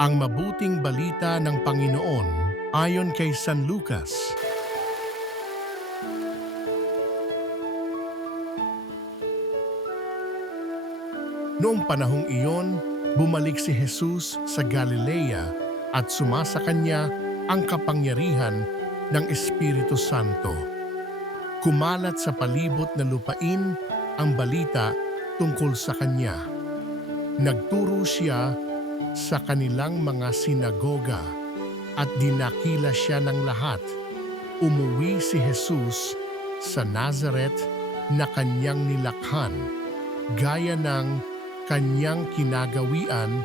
Ang mabuting balita ng Panginoon ayon kay San Lucas. Noong panahong iyon, bumalik si Jesus sa Galilea at sumasa kanya ang kapangyarihan ng Espiritu Santo. Kumalat sa palibot na lupain ang balita tungkol sa kanya. Nagturo siya sa kanilang mga sinagoga at dinakila siya ng lahat. Umuwi si Jesus sa Nazaret na kanyang nilakhan. Gaya ng kanyang kinagawian,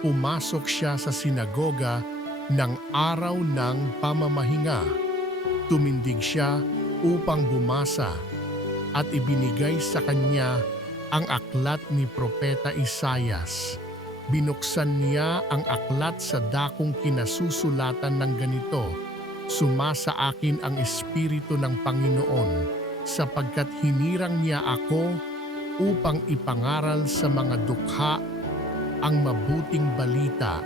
pumasok siya sa sinagoga ng araw ng pamamahinga. Tumindig siya upang bumasa at ibinigay sa kanya ang aklat ni Propeta Isaias. Binuksan niya ang aklat sa dakong kinasusulatan ng ganito, "Sumasa akin ang Espiritu ng Panginoon, sapagkat hinirang niya ako upang ipangaral sa mga dukha ang mabuting balita.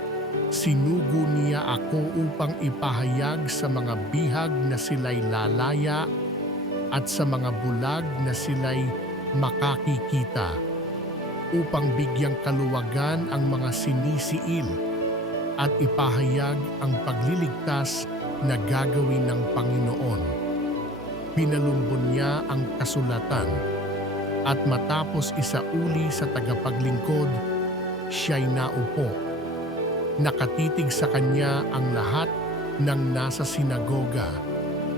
Sinugo niya ako upang ipahayag sa mga bihag na sila'y lalaya at sa mga bulag na sila'y makakikita, upang bigyang kaluwagan ang mga sinisiil at ipahayag ang pagliligtas na gagawin ng Panginoon." Pinalumbon niya ang kasulatan at matapos isauli sa tagapaglingkod, siya'y naupo. Nakatitig sa kanya ang lahat ng nasa sinagoga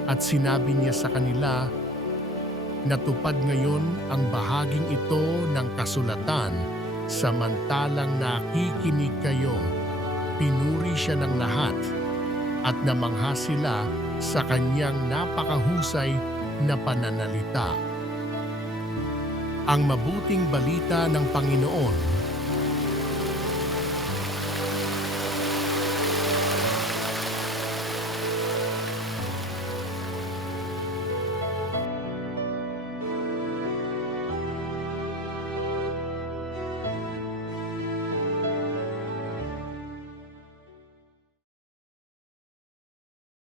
at sinabi niya sa kanila, "Natupad ngayon ang bahaging ito ng kasulatan samantalang nakikinig kayo." Pinuri siya ng lahat at namangha sila sa kanyang napakahusay na pananalita. Ang mabuting balita ng Panginoon